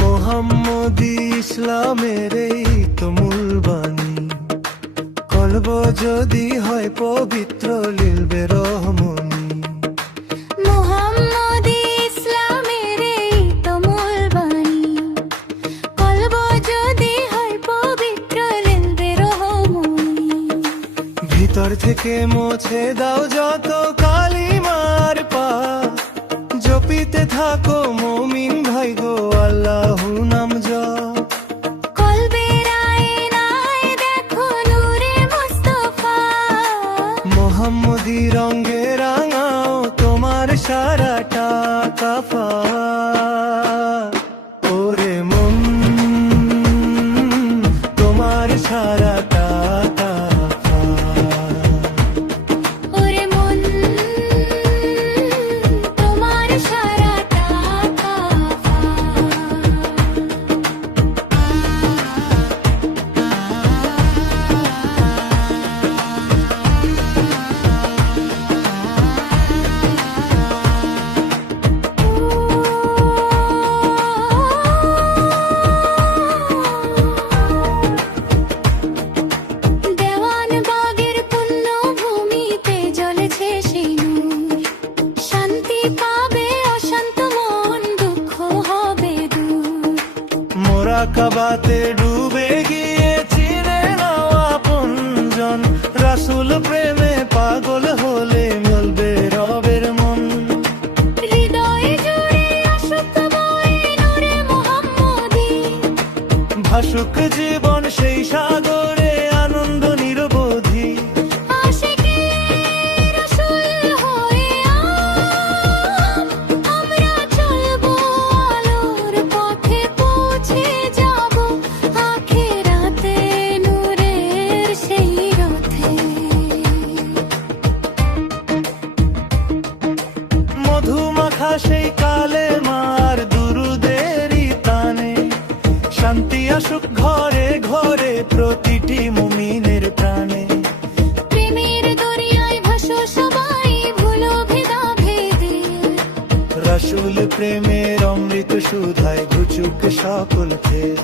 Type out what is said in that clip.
মোহাম্মদী ইসলামের এই তো মূল বাণী, কলব যদি হয় পবিত্র লিলবে রহমনি। মোহাম্মদী ইসলামের এই তো মূল বাণী, কলব যদি হয় পবিত্র লিলবে রহমনি। ভিতর থেকে মুছে দাও যত কালিমার পাপ, জপিতে থাকো মুমিন ভাই গো আল্লাহু নাম জপ। কলবের আয়নায় দেখো নূরে মুস্তাফা, মোহাম্মদী রঙে রাঙাও তোমার সারাটা কাফা। ওরে মন তোমার সারাটা কাফা। ওরে মন তোমার সারাটা কাফা। দেওয়ানবাগের পুণ্য ভূমিতে জ্বলেছে সেই নূর, শান্তি পাবে অশান্ত মন, দুঃখ হবে দূর। মোরাকাবাতে ডুবে গিয়ে চিনে নাও আপনজন, রাসূল প্রেমে পাগল হলে মিলবে রবের মন। হৃদয়ে জুড়ে আসুক বয়ে নূরে মুহাম্মদী, ভাসুক জীবন সেই সাগরে আনন্দ নিরবধি। আশিকে রাসূল হয়ে আমরা চলবো আলোর পথে, পৌঁছে যাব আখিরাতে নূরের সেই রথে। মধুমাখা সেই কালেমার দুরুদেরই তানে, শান্তি আসুক ঘরে ঘরে প্রতিটি মুমিনের প্রাণে। প্রেমের দরিয়ায় ভাসো সবাই, ভুলো ভেদাভেদে, রাসূল প্রেমের অমৃত সুধায় ঘুচুক সকল খেদ।